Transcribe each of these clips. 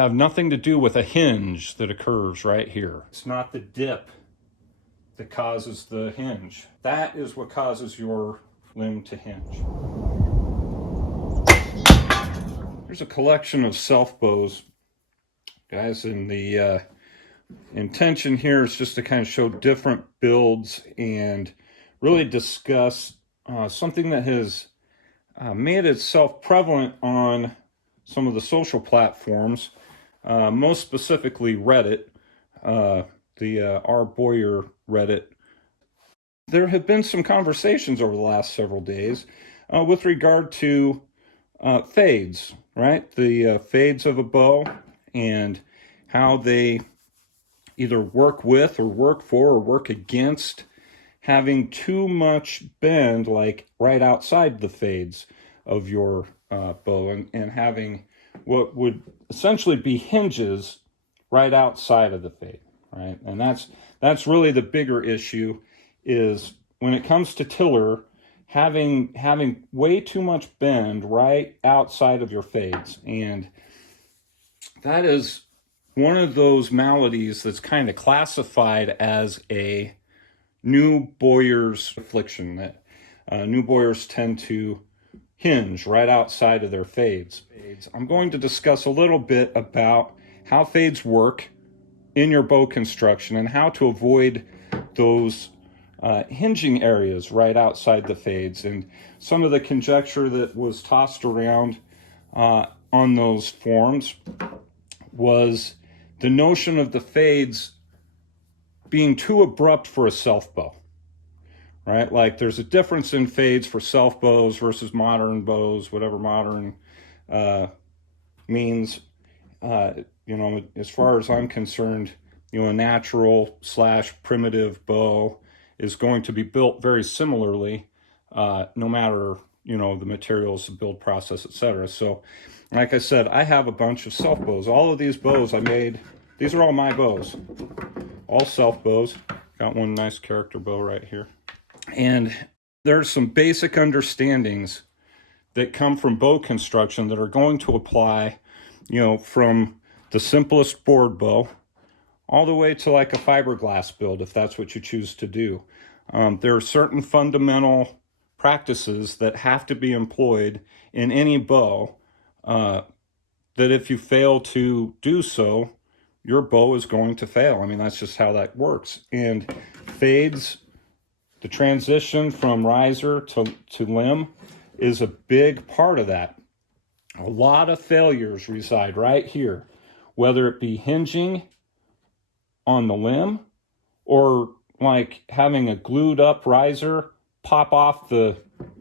have nothing to do with a hinge that occurs right here. It's not the dip that causes the hinge. That is what causes your limb to hinge. Here's a collection of self bows, guys, and the intention here is just to kind of show different builds and really discuss something that has made itself prevalent on some of the social platforms, most specifically Reddit, the our Bowyer Reddit. There have been some conversations over the last several days with regard to fades, right? The fades of a bow and how they either work with or work for or work against having too much bend, like right outside the fades of your bow, and having what would essentially be hinges right outside of the fade, right? And that's really the bigger issue, is when it comes to tiller, having way too much bend right outside of your fades. And that is one of those maladies that's kind of classified as a new bowyers affliction, that new bowyers tend to hinge right outside of their fades. I'm going to discuss a little bit about how fades work in your bow construction and how to avoid those hinging areas right outside the fades. And some of the conjecture that was tossed around on those forums was the notion of the fades being too abrupt for a self bow, right? Like there's a difference in fades for self bows versus modern bows, whatever modern means. You know, as far as I'm concerned, you know, a natural / primitive bow is going to be built very similarly, no matter, you know, the materials, the build process, etc. So, like I said, I have a bunch of self bows. All of these bows I made, these are all my bows, all self bows. Got one nice character bow right here. And there's some basic understandings that come from bow construction that are going to apply, you know, from the simplest board bow all the way to like a fiberglass build, if that's what you choose to do. There are certain fundamental practices that have to be employed in any bow that if you fail to do so, your bow is going to fail. I mean, that's just how that works. And fades, the transition from riser to limb, is a big part of that. A lot of failures reside right here, whether it be hinging on the limb or like having a glued up riser pop off the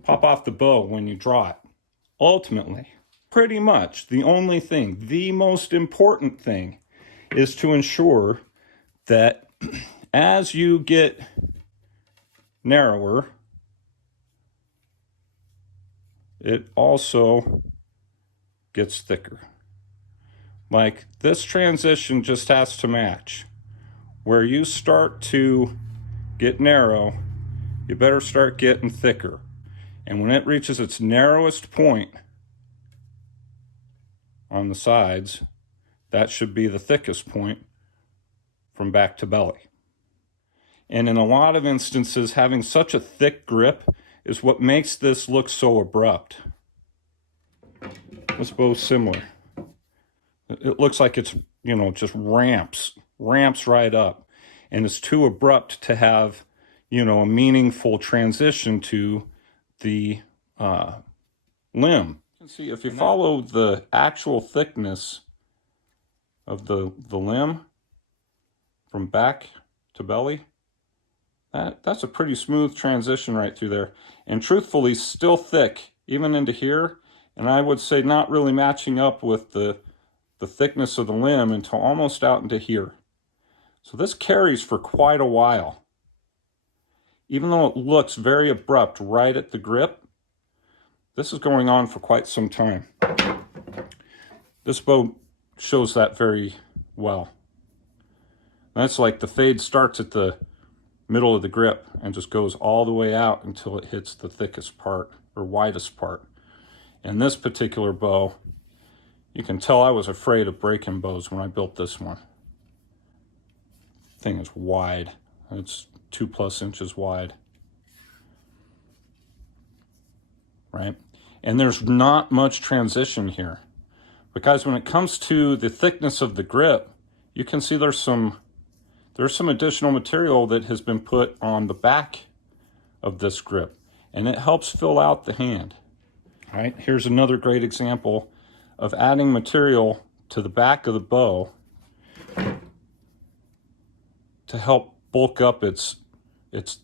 bow when you draw it. Ultimately, pretty much the only thing, the most important thing, is to ensure that as you get narrower, it also gets thicker. Like this transition just has to match. Where you start to get narrow, you better start getting thicker. And when it reaches its narrowest point on the sides, that should be the thickest point from back to belly. And in a lot of instances, having such a thick grip is what makes this look so abrupt. This bow's similar. It looks like it's, you know, just ramps right up. And it's too abrupt to have, you know, a meaningful transition to the limb. See, if you follow the actual thickness of the limb from back to belly, that's a pretty smooth transition right through there. And truthfully, still thick, even into here. And I would say not really matching up with the thickness of the limb until almost out into here. So this carries for quite a while. Even though it looks very abrupt right at the grip, this is going on for quite some time. This bow shows that very well. That's like the fade starts at the middle of the grip and just goes all the way out until it hits the thickest part or widest part. And this particular bow You can tell I was afraid of breaking bows when I built this one. Thing is wide. It's 2+ inches wide. Right? And there's not much transition here. Because when it comes to the thickness of the grip, you can see there's some additional material that has been put on the back of this grip, and it helps fill out the hand. All right, here's another great example of adding material to the back of the bow to help bulk up its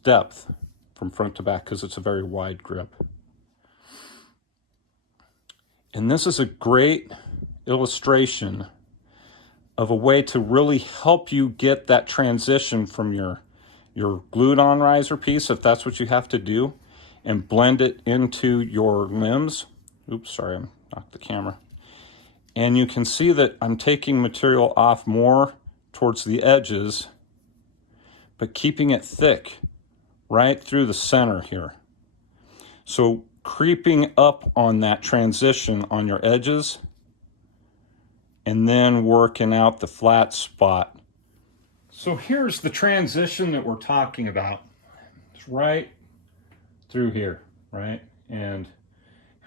depth from front to back, because it's a very wide grip. And this is a great illustration of a way to really help you get that transition from your glued on riser piece, if that's what you have to do, and blend it into your limbs. Oops, sorry, I knocked the camera. And you can see that I'm taking material off more towards the edges, but keeping it thick right through the center here. So creeping up on that transition on your edges, and then working out the flat spot. So here's the transition that we're talking about. It's right through here, right? And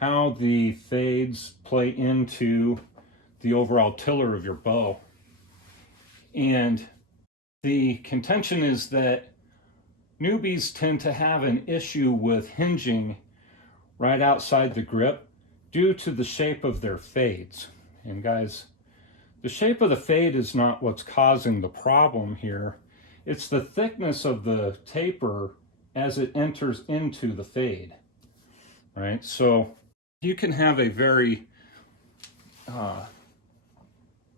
how the fades play into the overall tiller of your bow. And the contention is that newbies tend to have an issue with hinging right outside the grip due to the shape of their fades. And guys, the shape of the fade is not what's causing the problem here. It's the thickness of the taper as it enters into the fade, right? So you can have a very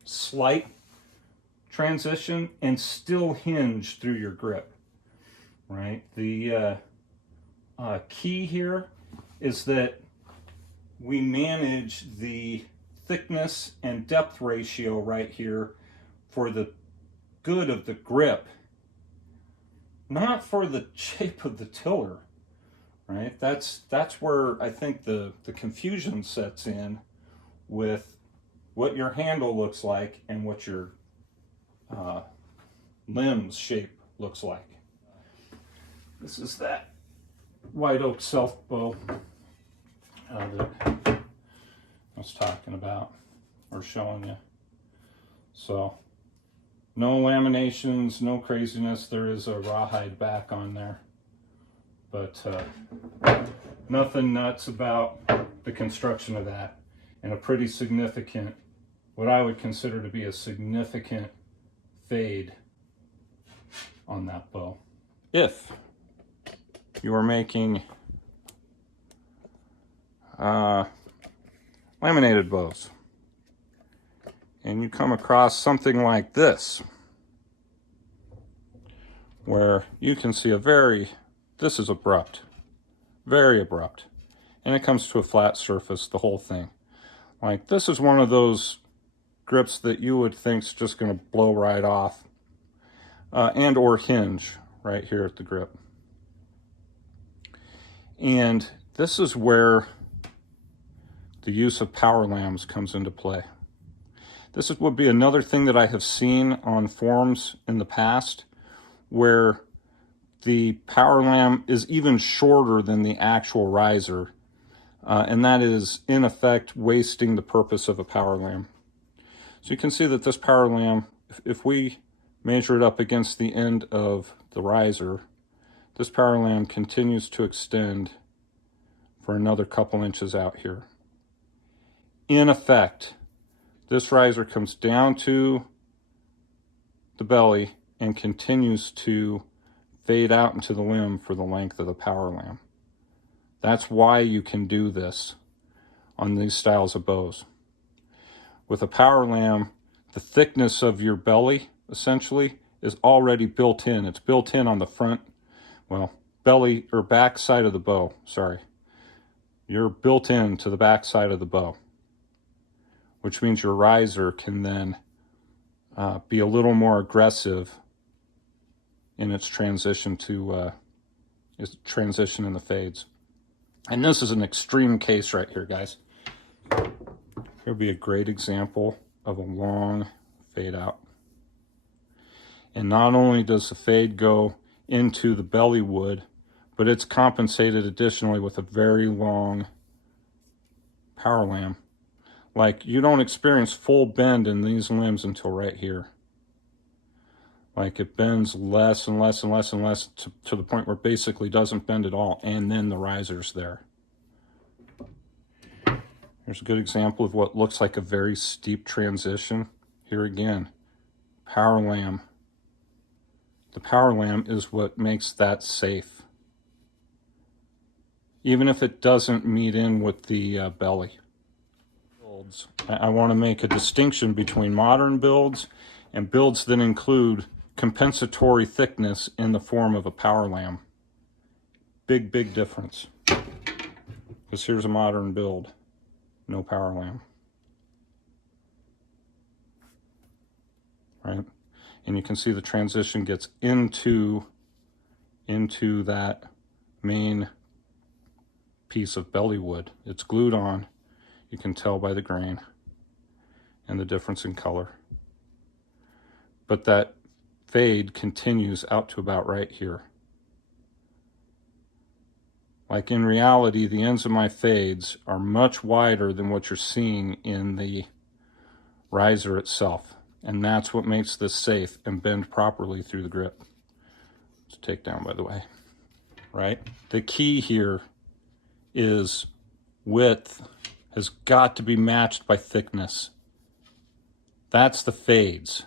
slight transition and still hinge through your grip, right? The key here is that we manage the thickness and depth ratio right here for the good of the grip, not for the shape of the tiller, right? That's where I think the confusion sets in with what your handle looks like and what your limbs shape looks like. This is that white oak self bow that I was talking about or showing you. So no laminations, no craziness. There is a rawhide back on there, but nothing nuts about the construction of that, and a pretty significant, what I would consider to be a significant fade on that bow. If you are making laminated bows and you come across something like this, where you can see this is abrupt, very abrupt, and it comes to a flat surface, the whole thing. Like, this is one of those grips that you would think's just going to blow right off, and or hinge right here at the grip. And this is where the use of power lambs comes into play. This would be another thing that I have seen on forums in the past, where the power lamb is even shorter than the actual riser, and that is in effect wasting the purpose of a power lamb. So you can see that this power lamb, if we measure it up against the end of the riser, this power lamb continues to extend for another couple inches out here. In effect, this riser comes down to the belly and continues to fade out into the limb for the length of the power lamb. That's why you can do this on these styles of bows. With a power lamb, the thickness of your belly essentially is already built in. It's built in on the front, well, belly or back side of the bow, sorry. You're built in to the back side of the bow, which means your riser can then be a little more aggressive in its transition to its transition in the fades. And this is an extreme case right here, guys. Here would be a great example of a long fade out. And not only does the fade go into the belly wood, but it's compensated additionally with a very long power lamb. Like, you don't experience full bend in these limbs until right here. Like, it bends less and less and less and less to the point where it basically doesn't bend at all, and then the riser's there. Here's a good example of what looks like a very steep transition. Here again, power lamb. The power lamb is what makes that safe, even if it doesn't meet in with the belly. I want to make a distinction between modern builds and builds that include compensatory thickness in the form of a power lamb. Big, big difference. Because here's a modern build, no power lamb. Right? And you can see the transition gets into that main piece of belly wood. It's glued on. You can tell by the grain and the difference in color. But that fade continues out to about right here. Like, in reality, the ends of my fades are much wider than what you're seeing in the riser itself. And that's what makes this safe and bend properly through the grip. It's a takedown, by the way. Right? The key here is width has got to be matched by thickness. That's the fades.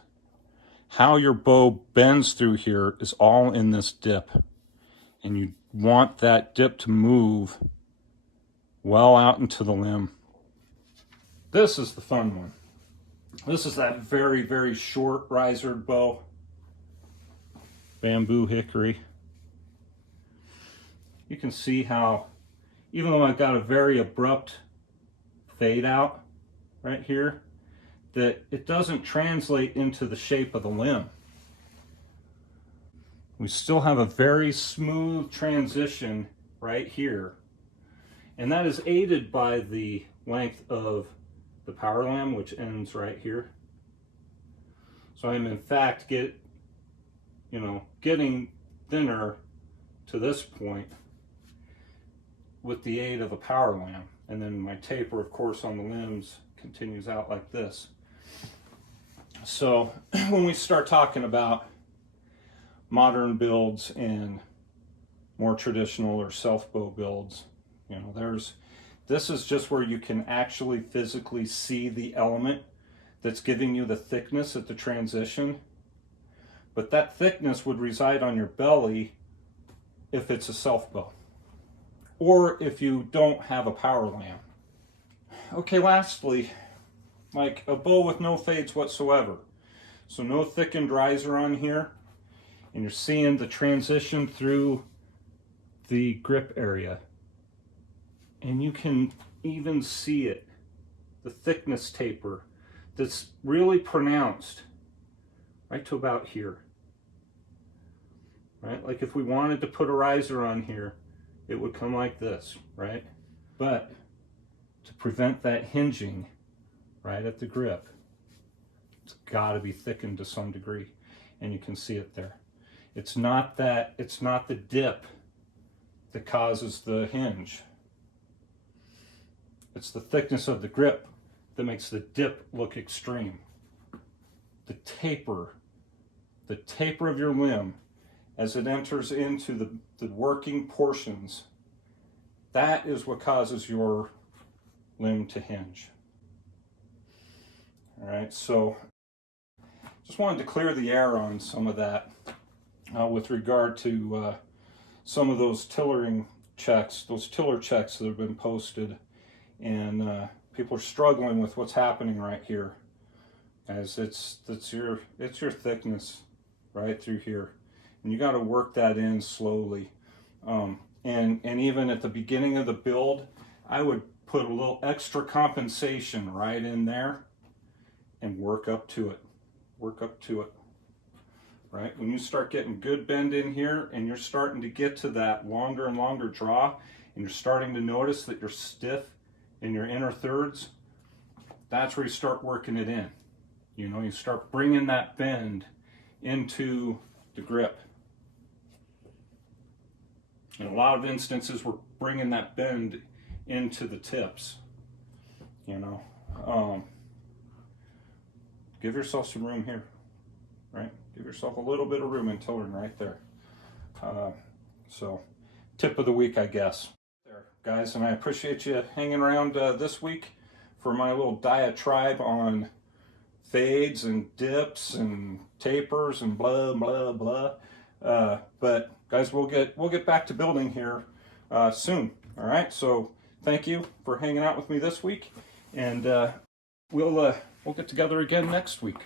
How your bow bends through here is all in this dip. And you want that dip to move well out into the limb. This is the fun one. This is that very, very short risered bow. Bamboo hickory. You can see how, even though I've got a very abrupt fade out right here, that it doesn't translate into the shape of the limb. We still have a very smooth transition right here, and that is aided by the length of the power lamb, which ends right here. So I'm in fact getting thinner to this point with the aid of a power lamb. And then my taper, of course, on the limbs continues out like this. So when we start talking about modern builds and more traditional or self-bow builds, this is just where you can actually physically see the element that's giving you the thickness at the transition. But that thickness would reside on your belly if it's a self-bow, or if you don't have a power lamb. Okay, lastly, like a bow with no fades whatsoever. So no thickened riser on here, and you're seeing the transition through the grip area. And you can even see it, the thickness taper that's really pronounced right to about here. Right? Like if we wanted to put a riser on here, it would come like this, right? But to prevent that hinging right at the grip, it's got to be thickened to some degree, and you can see it there. It's not the dip that causes the hinge. It's the thickness of the grip that makes the dip look extreme. The taper of your limb as it enters into the working portions, that is what causes your limb to hinge. All right, so just wanted to clear the air on some of that with regard to some of those tillering checks, those tiller checks that have been posted, and people are struggling with what's happening right here, as it's your thickness right through here, and you got to work that in slowly. And even at the beginning of the build, I would put a little extra compensation right in there and work up to it. Right? When you start getting good bend in here and you're starting to get to that longer and longer draw, and you're starting to notice that you're stiff in your inner thirds, that's where you start working it in. You know, you start bringing that bend into the grip. In a lot of instances, we're bringing that bend into the tips. You know, give yourself some room here, right? Give yourself a little bit of room in Tillering right there. So, tip of the week, I guess. There, guys, and I appreciate you hanging around this week for my little diatribe on fades and dips and tapers and blah blah blah. But guys, we'll get back to building here soon. All right. So thank you for hanging out with me this week, and we'll get together again next week.